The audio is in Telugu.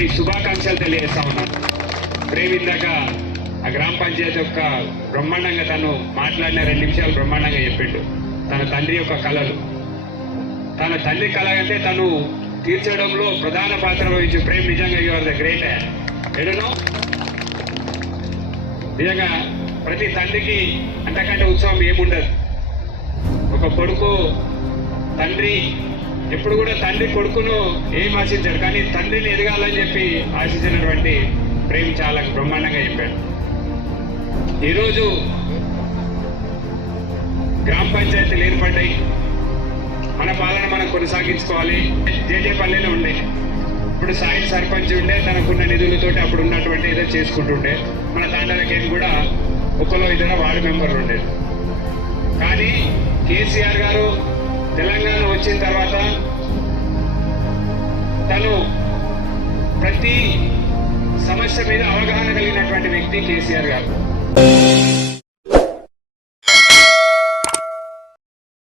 మరి శుభాకాంక్షలు తెలియజేస్తా ఉన్నాను. ప్రేమ్ ఇందాక ఆ గ్రామ పంచాయతీ యొక్క బ్రహ్మాండంగా తను మాట్లాడిన 2 నిమిషాలు బ్రహ్మాండంగా చెప్పిండు. తన తండ్రి యొక్క కళలు, తన తండ్రి కళ అంటే తను తీర్చడంలో ప్రధాన పాత్ర వహించి ప్రేమ్ నిజంగా యువర్ ద గ్రేట్ ఎడునో. నిజంగా ప్రతి తండ్రికి అంతకంటే ఉత్సవం ఏముండదు. ఒక కొడుకు తండ్రి ఎప్పుడు కూడా తండ్రి కొడుకును ఏం ఆశించాడు, కానీ తండ్రిని ఎదగాలని చెప్పి ఆశించినటువంటి ప్రేమ్ చాలా బ్రహ్మాండంగా చెప్పాడు. ఈరోజు గ్రామ పంచాయతీలు ఏర్పడ్డాయి, మన పాలన మనం కొనసాగించుకోవాలి. జేజేపల్లిలో ఉండే, ఇప్పుడు సాయి సర్పంచ్ ఉండే, తనకున్న నిధులతోటి అప్పుడు ఉన్నటువంటి ఏదో చేసుకుంటుండే. మన తాండాలకేం కూడా ఒకలో ఇద్దరు వార్డు మెంబర్లు ఉండేది. కానీ కేసీఆర్ గారు తెలంగాణ వచ్చిన తర్వాత తను ప్రతి సమస్య మీద అవగాహన కలిగినటువంటి వ్యక్తి కేసీఆర్ గారు.